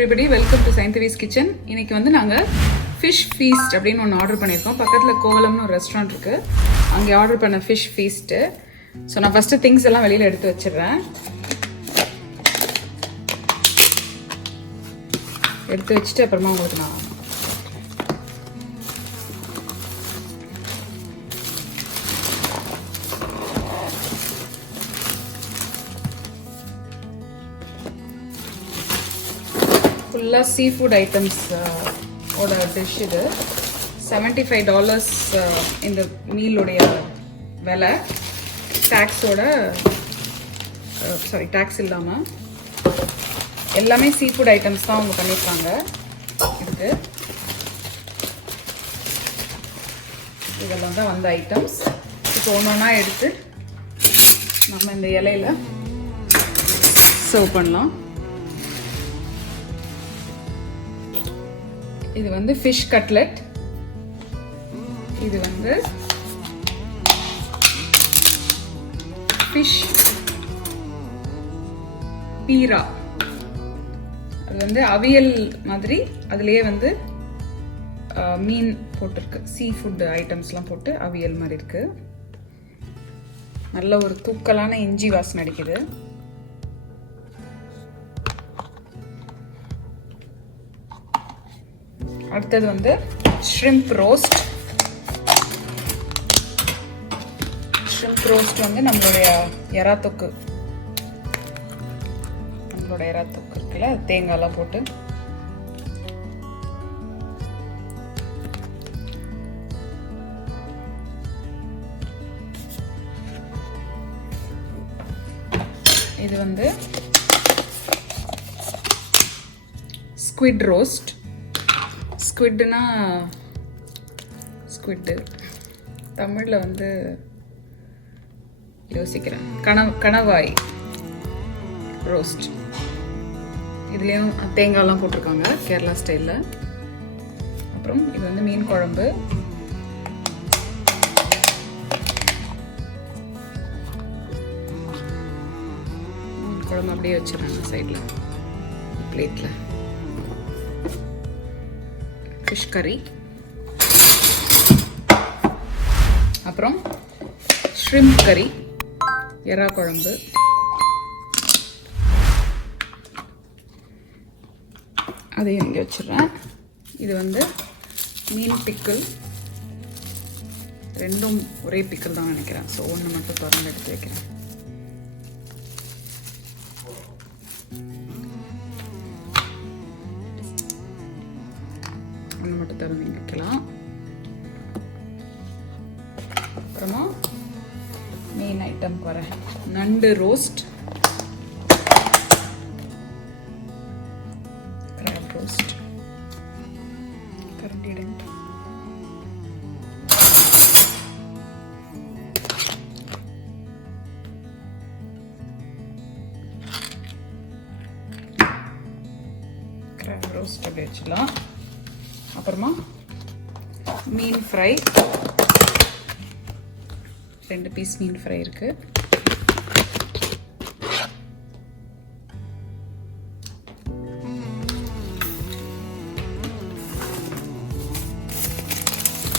everybody, welcome to Sevai's kitchen. இன்னைக்கு வந்து நாங்க fish feast அப்படினு ஒன்னு ஆர்டர் பண்ணிருக்கோம். பக்கத்துல கோவலம்னு ஒரு ரெஸ்டாரன்ட் இருக்கு. அங்க ஆர்டர் பண்ண fish feast. சோ நான் ஃபர்ஸ்ட் things எல்லாம் வெளியில எடுத்து வச்சிடுறேன். எடுத்து வச்சிட்டு அப்புறமா உங்களுக்கு நான் full seafood items oda dish idu $75 இந்த மீல் உடைய விலை tax ஓட tax இல்லாம எல்லாமே seafood items தான் அவங்க பண்ணிருக்காங்க இதுக்கு இதெல்லாம் தான் வந்த items இப்போ ஒவ்வொண்ணா எடுத்து நம்ம இந்த இலையில சர்வ் பண்ணலாம் இது வந்து fish cutlet இது வந்து fish பீரா அது வந்து அவியல் மாதிரி அதுலயே வந்து மீன் போட்டுருக்கு சீ ஃபுட் ஐட்டம்ஸ்லாம் போட்டு அவியல் மாதிரி இருக்கு நல்ல ஒரு தூக்கலான இஞ்சி வாசனை அடிக்குது அடுத்தது வந்து shrimp roast வந்து நம்மளுடைய எறா தொக்கு இருக்குல்ல தேங்காய்லாம் போட்டு இது வந்து squid roast ஸ்குவிட்னா ஸ்குவிட் தமிழில் வந்து யோசிக்கிறேன் கணவாய் ரோஸ்ட் இதுலேயும் தேங்காய்லாம் போட்டிருக்காங்க கேரளா ஸ்டைலில் அப்புறம் இது வந்து மீன் குழம்பு மீன் குழம்பு அப்படியே வச்சிடறாங்க சைடில் பிளேட்டில் fish curry அப்புறம் shrimp curry எறா குழம்பு அதையும் இங்கே வச்சிடுறேன் இது வந்து மீன் பிக்கிள் ரெண்டும் ஒரே பிக்கிள் தான் நினைக்கிறேன் ஸோ ஒன்று மட்டும் திறந்து எடுத்து வைக்கிறேன் மட்டும் திறந்து வைக்கலாம் அப்புறமா மெயின் ஐட்டம் வரேன் நண்டு ரோஸ்ட் கிராப் ரோஸ்ட் கரண்டிடன்ட் கிராப் ரோஸ்ட் அப்படி வச்சுக்கலாம் அப்புறமா மீன் ஃப்ரை 2 பீஸ் மீன் ஃப்ரை இருக்கு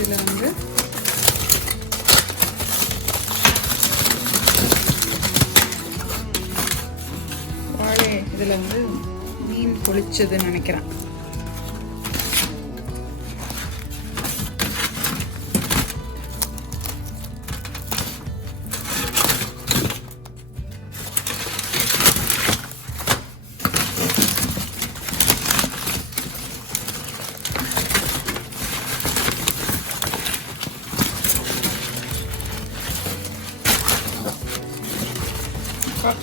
இதுல வந்து வாழை இதுல வந்து மீன் பொளிச்சதுன்னு நினைக்கிறேன்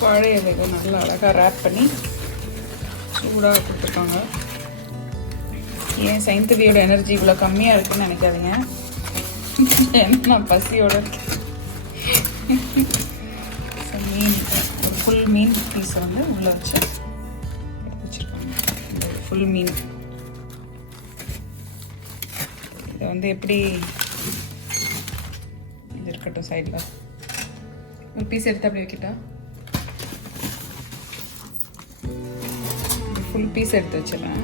வாழை இலையை நல்லா அழகாக ரேப் பண்ணி சூடாக கொடுத்துருக்காங்க ஏன் சைந்தவியோட எனர்ஜி இவ்வளோ கம்மியாக இருக்குன்னு நினைக்காதீங்க ஏன்னா நான் பசியோட மீன் ஒரு ஃபுல் மீன் பீஸை வந்து உள்ளே வச்சு வச்சுருக்காங்க இந்த ஃபுல் மீன் இதை வந்து எப்படி இது இருக்கட்டும் சைடில் ஒரு பீஸ் எடுத்து அப்படி வைக்கிட்டா ஃபுல் பீஸ் எடுத்து வச்சிடறேன்.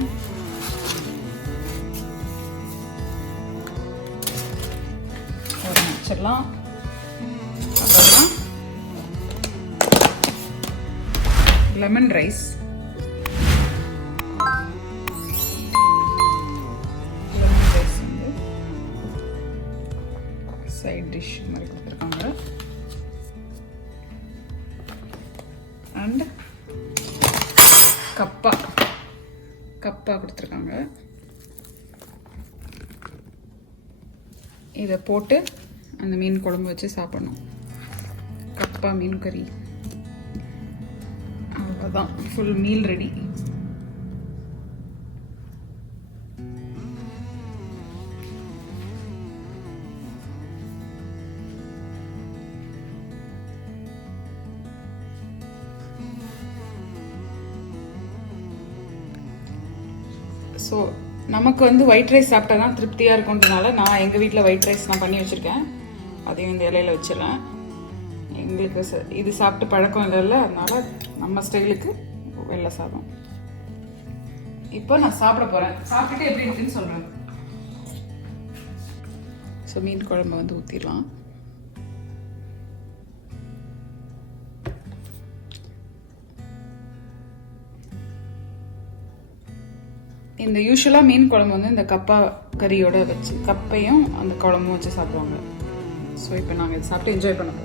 வச்சிடலாம். அப்புறம் லெமன் ரைஸ். லெமன் ரைஸ் வந்து சைட் டிஷ் மாதிரி கொடுத்துருக்காங்க. அண்ட் கப்பா கொடுத்துருக்காங்க. இதை போட்டு அந்த மீன் குழம்பு வச்சு சாப்பிடணும். கப்பா மீன் கறி. அவ்வளோதான், ஃபுல் மீல் ரெடி. ஸோ நமக்கு வந்து ஒயிட் ரைஸ் சாப்பிட்டா தான் திருப்தியாக இருக்குன்றதுனால நான் எங்கள் வீட்டில் ஒயிட் ரைஸ் நான் பண்ணி வச்சுருக்கேன். அதையும் இந்த இலையில் வச்சிடறேன். எங்களுக்கு இது சாப்பிட்டு பழக்கம் இல்லைல்ல, அதனால நம்ம ஸ்டைலுக்கு வெள்ளை சாதம். இப்போ நான் சாப்பிட போகிறேன். சாப்பிட்டுட்டு எப்படி இருக்குன்னு சொல்கிறேன். ஸோ மீன் குழம்பு வந்து ஊற்றிடலாம். இந்த யூஸ்வலாக மீன் குழம்பு வந்து இந்த கப்பா கறியோட வச்சு கப்பையும் அந்த குழம்பும் வச்சு சாப்பிடுவாங்க. ஸோ இப்போ நாங்கள் இதை சாப்பிட்டு என்ஜாய் பண்ண போகிறோம்.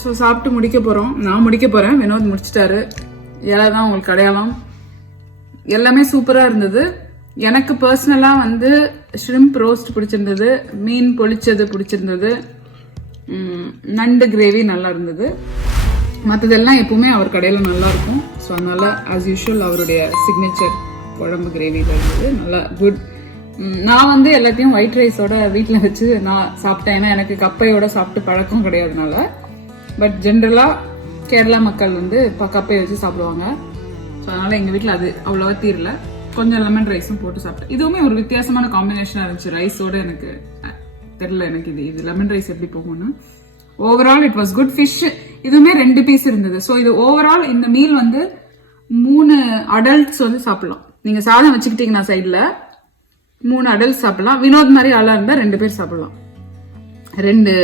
ஸோ சாப்பிட்டு முடிக்க போகிறோம். நான் முடிக்க போகிறேன், வினோத் முடிச்சிட்டாரு. இலை தான் உங்களுக்கு அடையாளம். எல்லாமே சூப்பராக இருந்தது. எனக்கு பர்சனலாக வந்து ஷ்ரிம்ப் ரோஸ்ட் பிடிச்சிருந்தது, மீன் பொளிச்சது பிடிச்சிருந்தது, நண்டு கிரேவி நல்லா இருந்தது. மற்றதெல்லாம் எப்பவுமே அவர் கடையில் நல்லா இருக்கும். ஸோ அதனால ஆஸ் யூஷுவல் அவருடைய சிக்னேச்சர் குழம்பு கிரேவியில் இருந்தது, நல்லா குட். நான் வந்து எல்லாத்தையும் ஒயிட் ரைஸோட வீட்டில் வச்சு நான் சாப்பிட்டேன். ஏன்னா எனக்கு கப்பையோட சாப்பிட்டு பழக்கம் கிடையாதுனால. பட் ஜென்ரலாக கேரளா மக்கள் வந்து கப்பையை வச்சு சாப்பிடுவாங்க. ஸோ அதனால் எங்கள் வீட்டில் அது அவ்வளோவா தீரல. கொஞ்சம் லெமன் ரைஸும் போட்டு சாப்பிட்டேன். இதுவுமே ஒரு வித்தியாசமான காம்பினேஷனாக இருந்துச்சு ரைஸோட. எனக்கு தெரில எனக்கு இது லெமன் ரைஸ் எப்படி போகும்னு. Overall it was good. Fish இதுவுமே 2 பீஸ் இருந்தது. ஸோ இது ஓவரால் இந்த மீல் வந்து 3 அடல்ட்ஸ் வந்து சாப்பிடலாம். நீங்கள் சாதம் வச்சுக்கிட்டீங்கன்னா சைடில் 3 அடல்ட்ஸ் சாப்பிடலாம். வினோத் மாதிரி ஆளாக இருந்தால் 2 பேர் சாப்பிடலாம். 2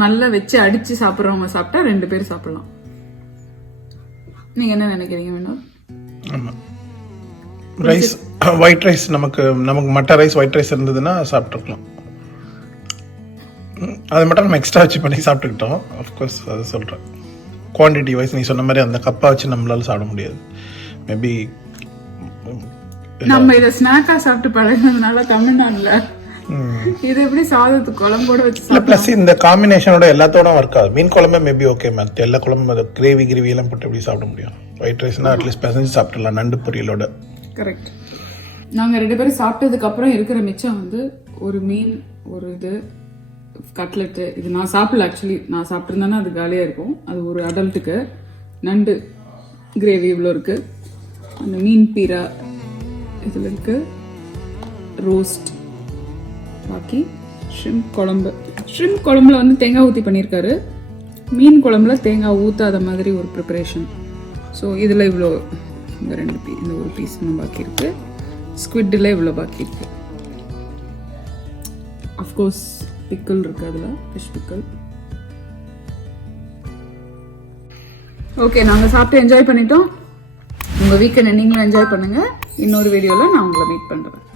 நல்லா வச்சு அடிச்சு சாப்பிட்றவங்க சாப்பிட்டா 2 பேர் சாப்பிடலாம். நீங்க என்ன நினைக்கிறீங்க வினோத்? ஆமா, ரைஸ் ஒயிட் ரைஸ் நமக்கு மட்டை ரைஸ் ஒயிட் ரைஸ் இருந்ததுன்னா சாப்பிட்டுருக்கலாம். அது மட்டும் நம்ம எக்ஸ்ட்ரா வச்சு பண்ணி சாப்பிட்டுக்கிட்டோம். ஆஃப்கோர்ஸ் அது சொல்கிறேன். குவான்டிட்டி வைஸ் நீ சொன்ன மாதிரி அந்த கப்பா வச்சு நம்மளால சாப்பிட முடியாது. மேபி நம்ம இதை ஸ்நாக்கா சாப்பிட்டு பழகினதுனால தமிழ்நாடுல இது எப்படி சாதத்துக்கு குழம்போட வச்சு பிளஸ் இந்த காம்பினேஷனோட எல்லாத்தோட ஒர்க் ஆகுது. மீன் குழம்பு மேபி ஓகே, மற்ற எல்லா குழம்பு கிரேவி எல்லாம் போட்டு எப்படி சாப்பிட முடியும்? ஒயிட் ரைஸ்னா அட்லீஸ்ட் பிசைஞ்சு சாப்பிடலாம் நண்டு பொரியலோட. கரெக்ட். நாங்கள் 2 பேரும் சாப்பிட்டதுக்கு அப்புறம் இருக்கிற மிச்சம் வந்து ஒரு மீன், ஒரு இது கட்லெட்டு. இது நான் சாப்பிடல, ஆக்சுவலி நான் சாப்பிட்ருந்தேன்னா அது காலியாக இருக்கும். அது ஒரு அடல்ட்டுக்கு. நண்டு கிரேவி இவ்வளோ இருக்கு. அந்த மீன் பீரா இதில் இருக்கு. ரோஸ்ட், பாக்கி ஷ்ரிம்ப் குழம்பு. ஷ்ரிம்ப் குழம்புல வந்து தேங்காய் ஊற்றி பண்ணியிருக்காரு. மீன் குழம்புல தேங்காய் ஊற்றாத மாதிரி ஒரு ப்ரிப்பரேஷன். ஸோ இதில் இவ்வளோ இந்த 2 பீஸ், இந்த ஒரு பீஸ் இன்னும் பாக்கி இருக்கு. ஸ்குவிட்டில் இவ்வளோ பாக்கி இருக்கு. அஃப்கோர்ஸ் பிக்கல் இருக்கு, அதில் ஃபிஷ் பிக்கல். ஓகே, நாங்கள் சாப்பிட்டு என்ஜாய் பண்ணிட்டோம். உங்கள் வீக்கெண்ட் நீங்களும் என்ஜாய் பண்ணுங்கள். இன்னொரு வீடியோவில் நான் உங்களை மீட் பண்ணுறேன்.